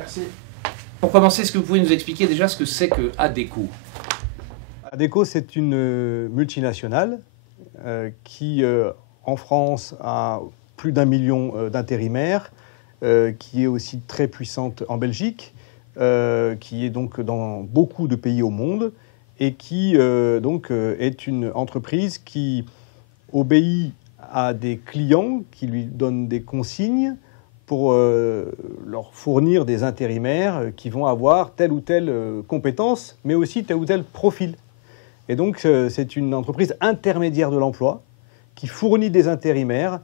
Merci. Pour commencer, est-ce que vous pouvez nous expliquer déjà ce que c'est que Adecco? Adecco, c'est une multinationale qui, en France, a plus d'1 million d'intérimaires, qui est aussi très puissante en Belgique, qui est donc dans beaucoup de pays au monde, et qui est une entreprise qui obéit à des clients qui lui donnent des consignes pour leur fournir des intérimaires qui vont avoir telle ou telle compétence, mais aussi tel ou tel profil. Et donc, c'est une entreprise intermédiaire de l'emploi qui fournit des intérimaires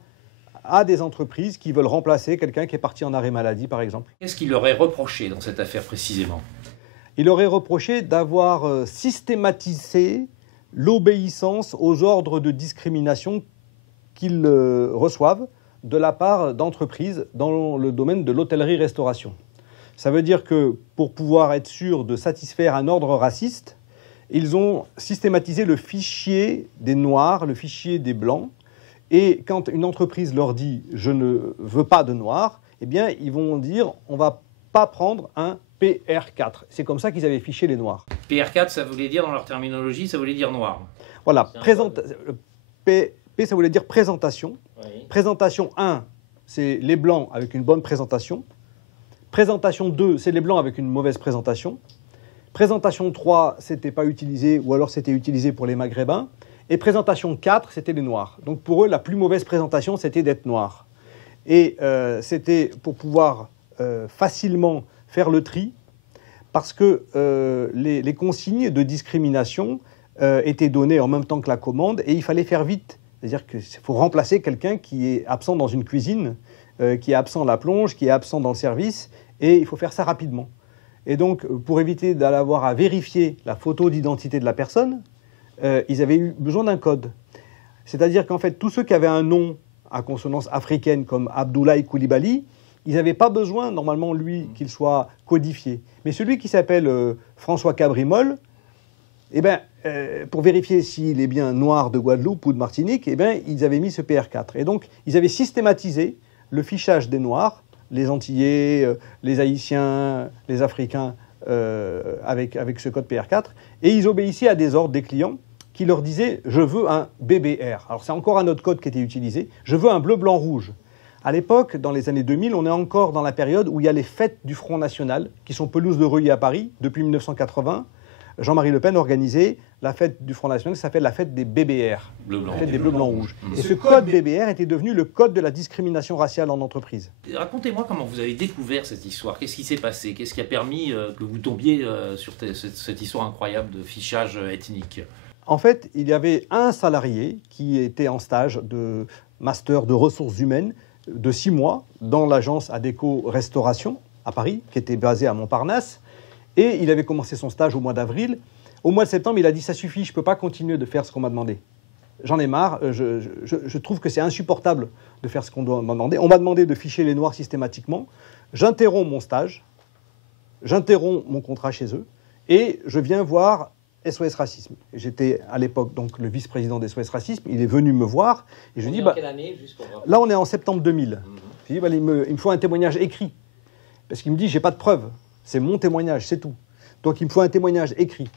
à des entreprises qui veulent remplacer quelqu'un qui est parti en arrêt maladie, par exemple. Qu'est-ce qu'il leur est reproché dans cette affaire précisément? Il aurait reproché d'avoir systématisé l'obéissance aux ordres de discrimination qu'ils reçoivent de la part d'entreprises dans le domaine de l'hôtellerie-restauration. Ça veut dire que pour pouvoir être sûr de satisfaire un ordre raciste, ils ont systématisé le fichier des Noirs, le fichier des Blancs. Et quand une entreprise leur dit « je ne veux pas de Noirs », eh bien, ils vont dire « on ne va pas prendre un PR4 ». C'est comme ça qu'ils avaient fiché les Noirs. PR4, ça voulait dire, dans leur terminologie, ça voulait dire noir. Voilà, P, ça voulait dire présentation. Oui. Présentation 1, c'est les Blancs avec une bonne présentation. Présentation 2, c'est les Blancs avec une mauvaise présentation. Présentation 3, c'était pas utilisé, ou alors c'était utilisé pour les Maghrébins. Et présentation 4, c'était les Noirs. Donc pour eux, la plus mauvaise présentation, c'était d'être noir. Et c'était pour pouvoir facilement faire le tri, parce que les consignes de discrimination étaient données en même temps que la commande, et il fallait faire vite. C'est-à-dire qu'il faut remplacer quelqu'un qui est absent dans une cuisine, qui est absent à la plonge, qui est absent dans le service, et il faut faire ça rapidement. Et donc, pour éviter d'avoir à vérifier la photo d'identité de la personne, ils avaient eu besoin d'un code. C'est-à-dire qu'en fait, tous ceux qui avaient un nom à consonance africaine, comme Abdoulaye Coulibaly, ils n'avaient pas besoin, normalement, lui, qu'il soit codifié. Mais celui qui s'appelle François Cabrimol, eh ben, pour vérifier s'il est bien noir de Guadeloupe ou de Martinique, eh ben, ils avaient mis ce PR4. Et donc, ils avaient systématisé le fichage des Noirs, les Antillais, les Haïtiens, les Africains, avec ce code PR4. Et ils obéissaient à des ordres des clients qui leur disaient « je veux un BBR ». Alors, c'est encore un autre code qui était utilisé. « Je veux un bleu, blanc, rouge ». À l'époque, dans les années 2000, on est encore dans la période où il y a les fêtes du Front National, qui sont pelouse de Reuilly à Paris, depuis 1980. Jean-Marie Le Pen organisait la fête du Front National qui s'appelle la fête des BBR, bleu, blanc, la fête des bleus, blancs, rouges. Et ce code BBR était devenu le code de la discrimination raciale en entreprise. Racontez-moi comment vous avez découvert cette histoire. Qu'est-ce qui s'est passé? Qu'est-ce qui a permis que vous tombiez sur cette histoire incroyable de fichage ethnique? En fait, il y avait un salarié qui était en stage de master de ressources humaines de 6 mois dans l'agence Adecco Restauration à Paris, qui était basée à Montparnasse. Et il avait commencé son stage au mois d'avril. Au mois de septembre, il a dit « ça suffit, je ne peux pas continuer de faire ce qu'on m'a demandé. J'en ai marre, je trouve que c'est insupportable de faire ce qu'on m'a demandé. On m'a demandé de ficher les Noirs systématiquement. J'interromps mon stage, j'interromps mon contrat chez eux et je viens voir SOS Racisme. » J'étais à l'époque donc le vice-président d'SOS Racisme. Il est venu me voir et je lui dis « quelle année, juste pour là, on est en septembre 2000. Je lui dis il me faut un témoignage écrit. » Parce qu'il me dit « j'ai pas de preuves. C'est mon témoignage, c'est tout. Donc il me faut un témoignage écrit. »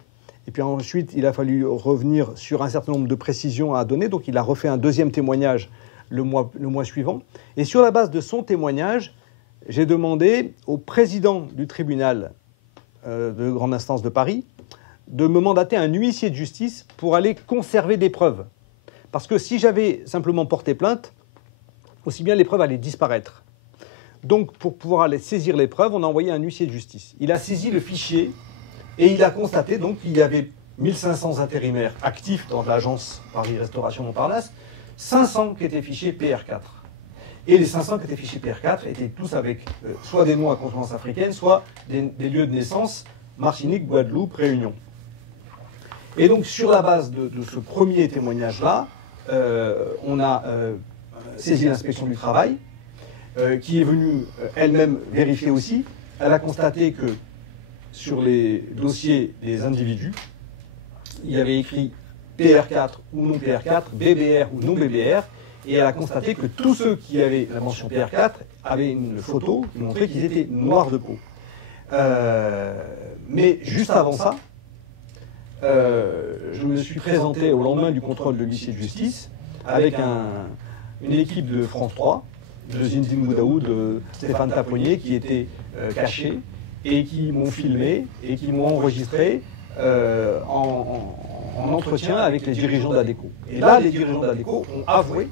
Et puis ensuite, il a fallu revenir sur un certain nombre de précisions à donner. Donc il a refait un deuxième témoignage le mois suivant. Et sur la base de son témoignage, j'ai demandé au président du tribunal de grande instance de Paris de me mandater un huissier de justice pour aller conserver des preuves. Parce que si j'avais simplement porté plainte, aussi bien les preuves allaient disparaître. Donc, pour pouvoir aller saisir les preuves, on a envoyé un huissier de justice. Il a saisi le fichier et il a constaté donc qu'il y avait 1500 intérimaires actifs dans l'agence Paris Restauration Montparnasse, 500 qui étaient fichés PR4. Et les 500 qui étaient fichés PR4 étaient tous avec soit des noms à consonance africaine, soit des lieux de naissance, Martinique, Guadeloupe, Réunion. Et donc, sur la base de ce premier témoignage-là, on a saisi l'inspection du travail, qui est venue elle-même vérifier aussi. Elle a constaté que sur les dossiers des individus, il y avait écrit PR4 ou non PR4, BBR ou non BBR, et elle a constaté que tous ceux qui avaient la mention PR4 avaient une photo qui montrait qu'ils étaient noirs de peau. Mais juste avant ça, je me suis présenté au lendemain du contrôle de l'huissier de justice avec une équipe de France 3, de Zinzine Boudaoud, de Stéphane Taponnier, qui étaient cachés et qui m'ont filmé et qui m'ont enregistré en entretien avec les dirigeants d'Adecco. Et là, les dirigeants d'Adecco ont avoué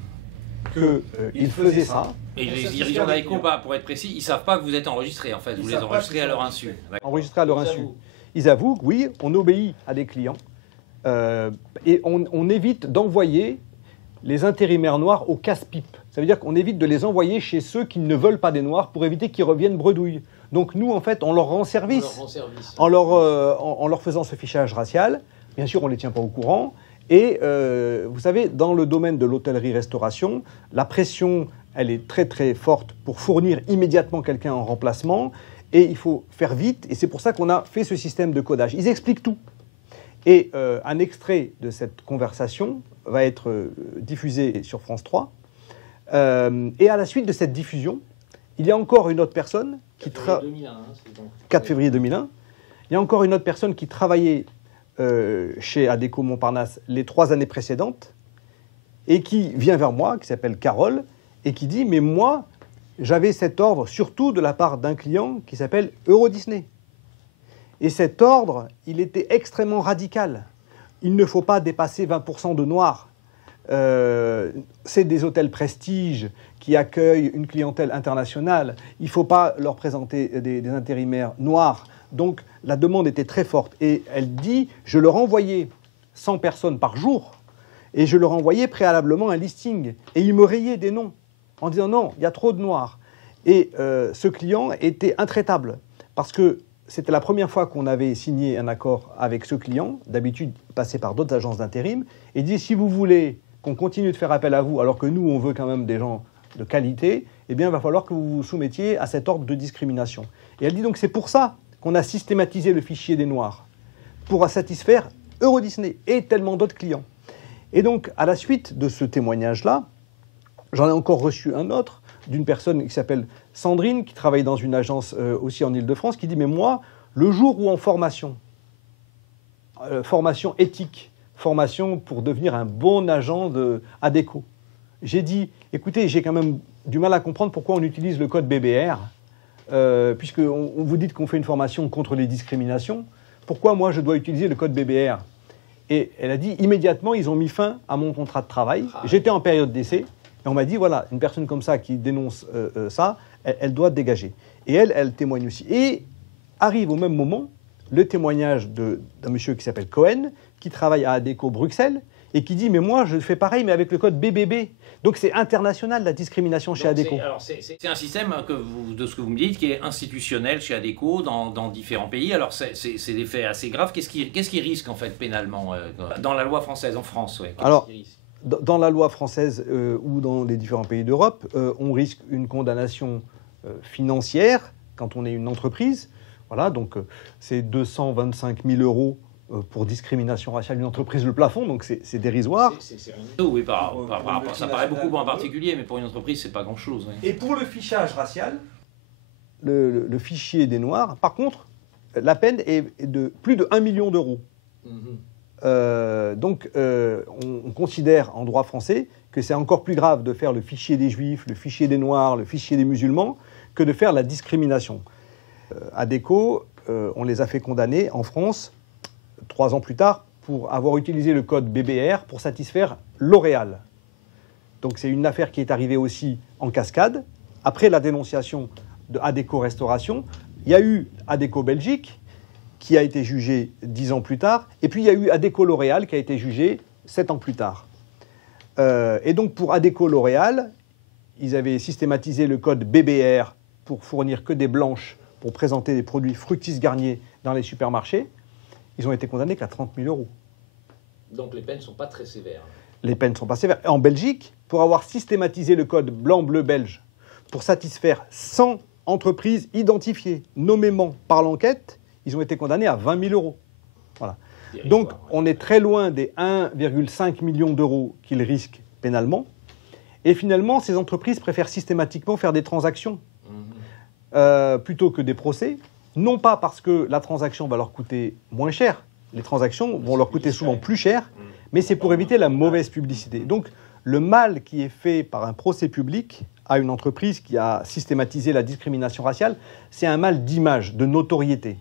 qu'ils faisaient ça. Et les dirigeants d'Adecco, pour être précis, ils ne savent pas que vous êtes enregistré, en fait. Vous les enregistrez à leur insu. Enregistrés à leur insu. Ils avouent que oui, on obéit à des clients et on évite d'envoyer les intérimaires noirs au casse-pipe. Ça veut dire qu'on évite de les envoyer chez ceux qui ne veulent pas des noirs pour éviter qu'ils reviennent bredouilles. Donc nous, en fait, on leur rend service en leur faisant ce fichage racial. Bien sûr, on ne les tient pas au courant. Et vous savez, dans le domaine de l'hôtellerie-restauration, la pression, elle est très très forte pour fournir immédiatement quelqu'un en remplacement. Et il faut faire vite. Et c'est pour ça qu'on a fait ce système de codage. Ils expliquent tout. Et un extrait de cette conversation va être diffusé sur France 3. Et à la suite de cette diffusion, il y a encore une autre personne qui 4 février 2001. Il y a encore une autre personne qui travaillait chez Adecco Montparnasse les 3 années précédentes et qui vient vers moi, qui s'appelle Carole, et qui dit « Mais moi, j'avais cet ordre surtout de la part d'un client qui s'appelle Euro Disney. Et cet ordre, il était extrêmement radical. Il ne faut pas dépasser 20% de noirs. C'est des hôtels prestige qui accueillent une clientèle internationale. Il ne faut pas leur présenter des intérimaires noirs. Donc la demande était très forte. Et elle dit, je leur envoyais 100 personnes par jour et je leur envoyais préalablement un listing. Et ils me rayaient des noms en disant non, il y a trop de noirs. Et ce client était intraitable parce que c'était la première fois qu'on avait signé un accord avec ce client. D'habitude, il passait par d'autres agences d'intérim. Et il dit, si vous voulez qu'on continue de faire appel à vous, alors que nous, on veut quand même des gens de qualité, eh bien, il va falloir que vous vous soumettiez à cet ordre de discrimination. Et elle dit donc, c'est pour ça qu'on a systématisé le fichier des Noirs, pour satisfaire Euro Disney et tellement d'autres clients. Et donc, à la suite de ce témoignage-là, j'en ai encore reçu un autre d'une personne qui s'appelle Sandrine, qui travaille dans une agence aussi en Ile-de-France, qui dit « Mais moi, le jour où en formation éthique, formation pour devenir un bon agent d'Adecco, j'ai dit « Écoutez, j'ai quand même du mal à comprendre pourquoi on utilise le code BBR, puisqu'on vous dit qu'on fait une formation contre les discriminations. Pourquoi moi, je dois utiliser le code BBR ?» Et elle a dit « Immédiatement, ils ont mis fin à mon contrat de travail. J'étais en période d'essai. » Et on m'a dit, voilà, une personne comme ça qui dénonce ça, elle doit dégager. Et elle témoigne aussi. Et arrive au même moment le témoignage d'un monsieur qui s'appelle Cohen, qui travaille à Adecco Bruxelles, et qui dit, mais moi, je fais pareil, mais avec le code BBB. Donc c'est international, la discrimination chez Adecco. C'est un système de ce que vous me dites, qui est institutionnel chez Adecco dans différents pays. Alors c'est des faits assez graves. Qu'est-ce qui risque, en fait, pénalement, dans la loi française, en France, ouais. Alors, dans la loi française ou dans les différents pays d'Europe, on risque une condamnation financière quand on est une entreprise. Voilà, donc c'est 225 000 euros pour discrimination raciale d'une entreprise, le plafond, donc c'est dérisoire. C'est rien du tout, oui, ça paraît beaucoup en particulier, mais pour une entreprise, c'est pas grand-chose. Oui. Et pour le fichage racial, le fichier des Noirs, par contre, la peine est de plus de 1 million d'euros. Donc, on considère en droit français que c'est encore plus grave de faire le fichier des Juifs, le fichier des Noirs, le fichier des musulmans, que de faire la discrimination. Adecco, on les a fait condamner en France 3 ans plus tard pour avoir utilisé le code BBR pour satisfaire L'Oréal. Donc, c'est une affaire qui est arrivée aussi en cascade. Après la dénonciation de Adecco Restauration, il y a eu Adecco Belgique, qui a été jugé 10 ans plus tard, et puis il y a eu Adecco L'Oréal qui a été jugé 7 ans plus tard. Et donc pour Adecco L'Oréal, ils avaient systématisé le code BBR pour fournir que des blanches pour présenter des produits Fructis Garnier dans les supermarchés. Ils ont été condamnés qu'à 30 000 euros. Donc les peines ne sont pas très sévères. Les peines ne sont pas sévères. En Belgique, pour avoir systématisé le code blanc-bleu belge, pour satisfaire 100 entreprises identifiées nommément par l'enquête, ils ont été condamnés à 20 000 euros. Voilà. Donc, on est très loin des 1,5 million d'euros qu'ils risquent pénalement. Et finalement, ces entreprises préfèrent systématiquement faire des transactions plutôt que des procès. non pas parce que la transaction va leur coûter moins cher, les transactions vont leur coûter souvent plus cher, mais c'est pour éviter la mauvaise publicité. Donc, le mal qui est fait par un procès public à une entreprise qui a systématisé la discrimination raciale, c'est un mal d'image, de notoriété.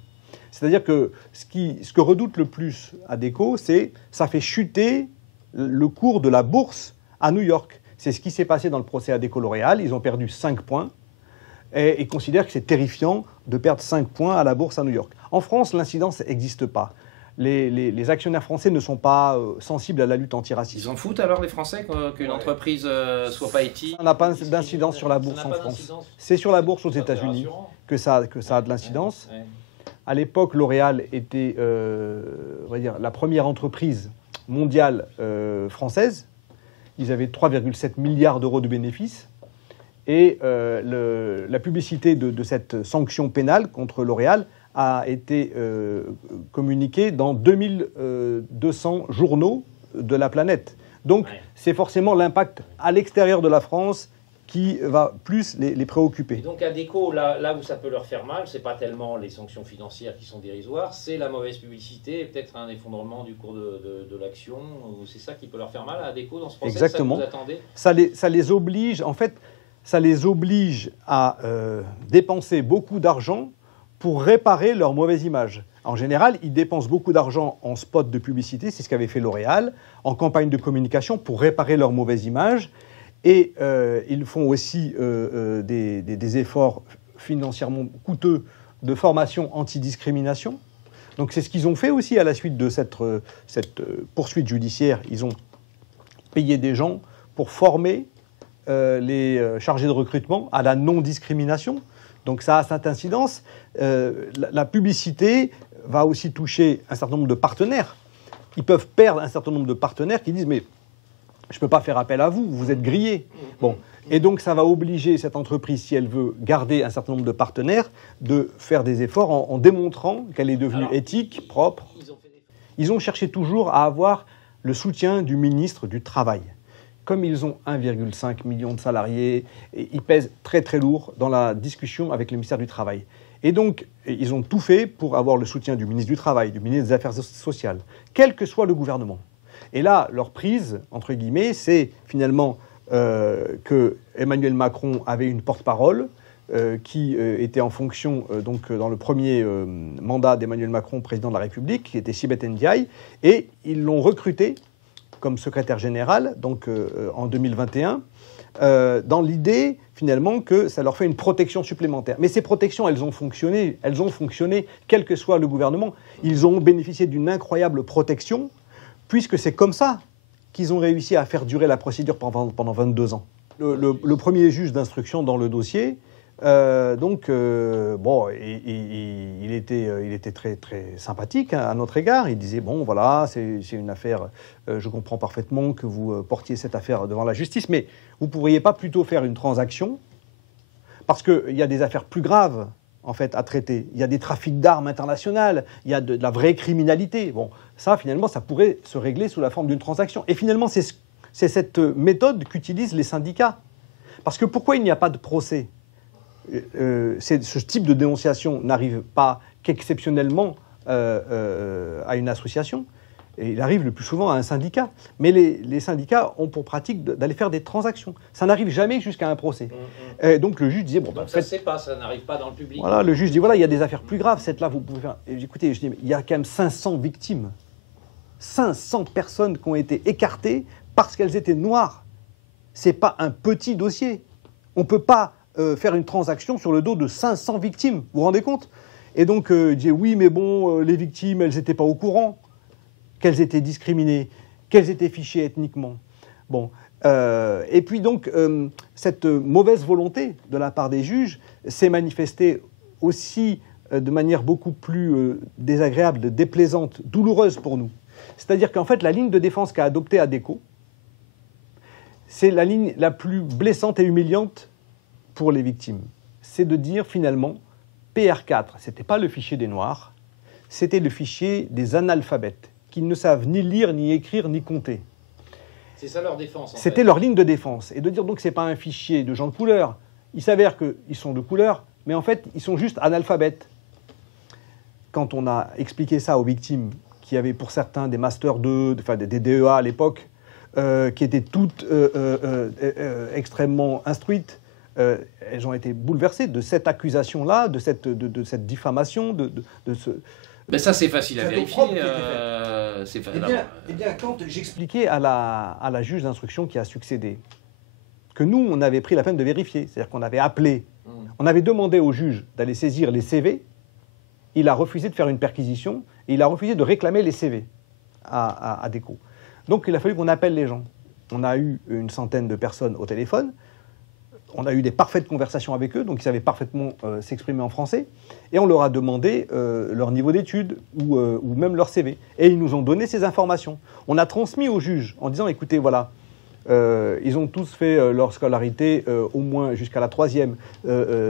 C'est-à-dire que ce que redoute le plus Adecco, c'est ça fait chuter le cours de la bourse à New York. C'est ce qui s'est passé dans le procès Adecco-L'Oréal. Ils ont perdu 5 points et ils considèrent que c'est terrifiant de perdre 5 points à la bourse à New York. En France, l'incidence n'existe pas. Les actionnaires français ne sont pas sensibles à la lutte antiraciste. Ils en foutent alors les Français qu'une entreprise soit pas éthique? Ça n'a pas d'incidence sur la bourse en France. C'est sur la bourse aux États-Unis que ça a de l'incidence. Ouais. À l'époque, L'Oréal était on va dire, la première entreprise mondiale française. Ils avaient 3,7 milliards d'euros de bénéfices. Et la publicité de cette sanction pénale contre L'Oréal a été communiquée dans 2200 journaux de la planète. Donc, c'est forcément l'impact à l'extérieur de la France qui va plus les préoccuper. Et donc Adecco, là où ça peut leur faire mal, c'est pas tellement les sanctions financières qui sont dérisoires, c'est la mauvaise publicité et peut-être un effondrement du cours de l'action. C'est ça qui peut leur faire mal à Adecco dans ce procès? Exactement. Ça vous attendez? Ça les oblige, en fait, ça les oblige à dépenser beaucoup d'argent pour réparer leur mauvaise image. En général, ils dépensent beaucoup d'argent en spot de publicité, c'est ce qu'avait fait L'Oréal, en campagne de communication pour réparer leur mauvaise image. Et ils font aussi des efforts financièrement coûteux de formation anti-discrimination. Donc c'est ce qu'ils ont fait aussi à la suite de cette poursuite judiciaire. Ils ont payé des gens pour former les chargés de recrutement à la non-discrimination. Donc ça a cette incidence. La publicité va aussi toucher un certain nombre de partenaires. Ils peuvent perdre un certain nombre de partenaires qui disent « mais je ne peux pas faire appel à vous, vous êtes grillés ». Bon. Et donc ça va obliger cette entreprise, si elle veut garder un certain nombre de partenaires, de faire des efforts en démontrant qu'elle est devenue éthique, propre. Ils ont cherché toujours à avoir le soutien du ministre du Travail. Comme ils ont 1,5 million de salariés, ils pèsent très très lourd dans la discussion avec le ministère du Travail. Et donc, ils ont tout fait pour avoir le soutien du ministre du Travail, du ministre des Affaires sociales, quel que soit le gouvernement. Et là, leur prise, entre guillemets, c'est finalement que Emmanuel Macron avait une porte-parole qui était en fonction donc, dans le premier mandat d'Emmanuel Macron, président de la République, qui était Sibeth Ndiaye, et ils l'ont recruté comme secrétaire général, donc en 2021, dans l'idée, finalement, que ça leur fait une protection supplémentaire. Mais ces protections, elles ont fonctionné quel que soit le gouvernement. Ils ont bénéficié d'une incroyable protection, puisque c'est comme ça qu'ils ont réussi à faire durer la procédure pendant 22 ans. Le premier juge d'instruction dans le dossier, bon, il était très, très sympathique à notre égard. Il disait, bon, voilà, c'est une affaire, je comprends parfaitement que vous portiez cette affaire devant la justice, mais vous ne pourriez pas plutôt faire une transaction, parce qu'il y a des affaires plus graves, en fait, à traiter. Il y a des trafics d'armes internationales, il y a de la vraie criminalité. Bon, ça, finalement, ça pourrait se régler sous la forme d'une transaction. Et finalement, c'est cette méthode qu'utilisent les syndicats. Parce que pourquoi il n'y a pas de procès ? Ce type de dénonciation n'arrive pas qu'exceptionnellement à une association. Et il arrive le plus souvent à un syndicat. Mais les syndicats ont pour pratique d'aller faire des transactions. Ça n'arrive jamais jusqu'à un procès. Et donc le juge disait... Bon, donc ça ne se sait pas, ça n'arrive pas dans le public. Voilà, le juge dit, voilà, il y a des affaires plus graves. Cette-là, vous pouvez faire... Et écoutez, je dis, il y a quand même 500 victimes. 500 personnes qui ont été écartées parce qu'elles étaient noires. Ce n'est pas un petit dossier. On ne peut pas faire une transaction sur le dos de 500 victimes. Vous vous rendez compte ? Et donc, il dit, oui, mais bon, les victimes, elles n'étaient pas au courant qu'elles étaient discriminées, qu'elles étaient fichées ethniquement. Bon, et puis donc, cette mauvaise volonté de la part des juges s'est manifestée aussi de manière beaucoup plus désagréable, déplaisante, douloureuse pour nous. C'est-à-dire qu'en fait, la ligne de défense qu'a adoptée Adecco, c'est la ligne la plus blessante et humiliante pour les victimes. C'est de dire finalement, PR4, ce n'était pas le fichier des Noirs, c'était le fichier des analphabètes, qui ne savent ni lire, ni écrire, ni compter. C'est ça leur défense, en C'était leur ligne de défense. Et de dire donc que ce n'est pas un fichier de gens de couleur. Il s'avère qu'ils sont de couleur, mais en fait, ils sont juste analphabètes. quand on a expliqué ça aux victimes, qui avaient pour certains des Master 2, enfin des DEA à l'époque, qui étaient toutes extrêmement instruites, elles ont été bouleversées de cette accusation-là, de cette diffamation, de ce... Ben ça, c'est facile à vérifier. Eh bien, quand j'expliquais à la juge d'instruction qui a succédé, que nous, on avait pris la peine de vérifier, c'est-à-dire qu'on avait appelé, on avait demandé au juge d'aller saisir les CV, il a refusé de faire une perquisition, et il a refusé de réclamer les CV à Adecco. Donc il a fallu qu'on appelle les gens. On a eu une centaine de personnes au téléphone, on a eu des parfaites conversations avec eux, donc ils savaient parfaitement s'exprimer en français, et on leur a demandé leur niveau d'études ou même leur CV. Et ils nous ont donné ces informations. On a transmis au juge en disant, écoutez, voilà, ils ont tous fait leur scolarité au moins jusqu'à la 3e,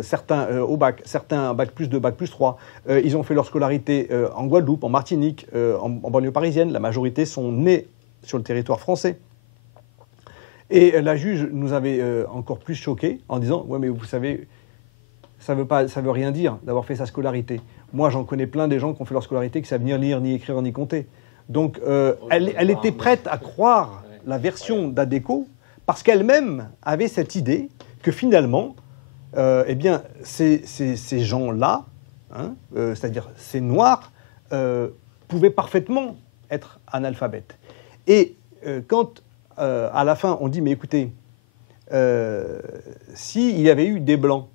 certains au bac, certains bac plus 2, bac plus 3. Ils ont fait leur scolarité en Guadeloupe, en Martinique, en banlieue parisienne. La majorité sont nés sur le territoire français. Et la juge nous avait encore plus choqués en disant « Ouais, mais vous savez, ça veut rien dire d'avoir fait sa scolarité. Moi, j'en connais plein des gens qui ont fait leur scolarité, qui savent ni lire, ni écrire, ni compter. » Donc, elle était prête à croire la version d'Adecco parce qu'elle-même avait cette idée que finalement, eh bien, ces gens-là, hein, c'est-à-dire ces Noirs, pouvaient parfaitement être analphabètes. Et quand à la fin, on dit, mais écoutez, s'il y avait eu des Blancs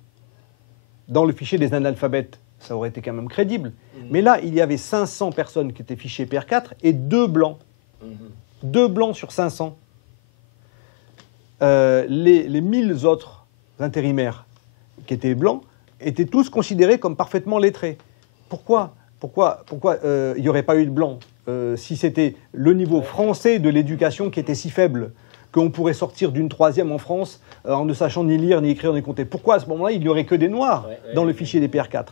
dans le fichier des analphabètes, ça aurait été quand même crédible. Mais là, il y avait 500 personnes qui étaient fichées PR4 et 2 Blancs. 2 Blancs sur 500. Les 1000 autres intérimaires qui étaient Blancs étaient tous considérés comme parfaitement lettrés. Pourquoi il n'y aurait pas eu de Blancs si c'était le niveau français de l'éducation qui était si faible qu'on pourrait sortir d'une 3e en France en ne sachant ni lire, ni écrire, ni compter. Pourquoi à ce moment-là, il n'y aurait que des Noirs dans le fichier des PR4 ?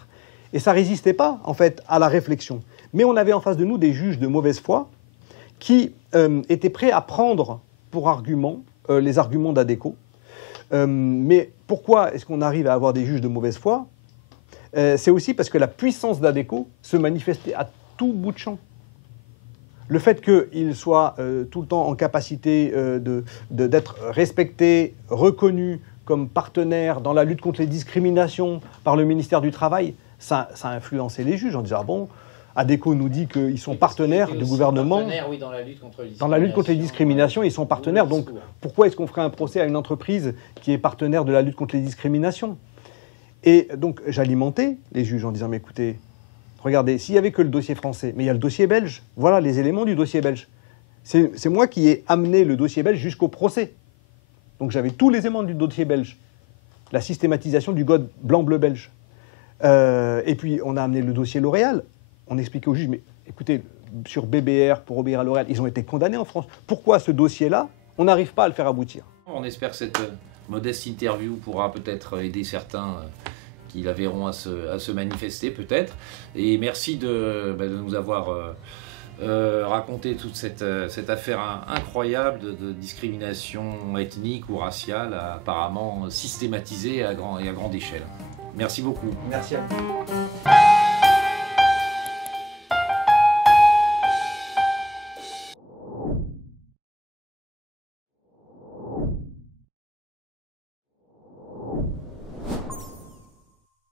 Et ça ne résistait pas, en fait, à la réflexion. Mais on avait en face de nous des juges de mauvaise foi qui étaient prêts à prendre pour argument les arguments d'Adecco. Mais pourquoi est-ce qu'on arrive à avoir des juges de mauvaise foi ? C'est aussi parce que la puissance d'Adecco se manifestait à tout bout de champ. Le fait qu'il soit tout le temps en capacité d'être respecté, reconnu comme partenaire dans la lutte contre les discriminations par le ministère du Travail, ça a influencé les juges en disant « Ah bon, Adecco nous dit qu'ils sont partenaires du gouvernement dans la lutte contre les discriminations, ils sont partenaires. Donc pourquoi est-ce qu'on ferait un procès à une entreprise qui est partenaire de la lutte contre les discriminations ?» Et donc j'alimentais les juges en disant « Mais écoutez, regardez, s'il n'y avait que le dossier français, mais il y a le dossier belge, voilà les éléments du dossier belge. C'est moi qui ai amené le dossier belge jusqu'au procès. Donc j'avais tous les éléments du dossier belge. La systématisation du code blanc-bleu belge. Et puis on a amené le dossier L'Oréal. On expliquait au juge, mais écoutez, sur BBR, pour obéir à L'Oréal, ils ont été condamnés en France. Pourquoi ce dossier-là, on n'arrive pas à le faire aboutir ? On espère que cette modeste interview pourra peut-être aider certains qui la verront à se manifester peut-être. Et merci de nous avoir raconté toute cette affaire incroyable de discrimination ethnique ou raciale apparemment systématisée à grande échelle. Merci beaucoup. Merci à vous.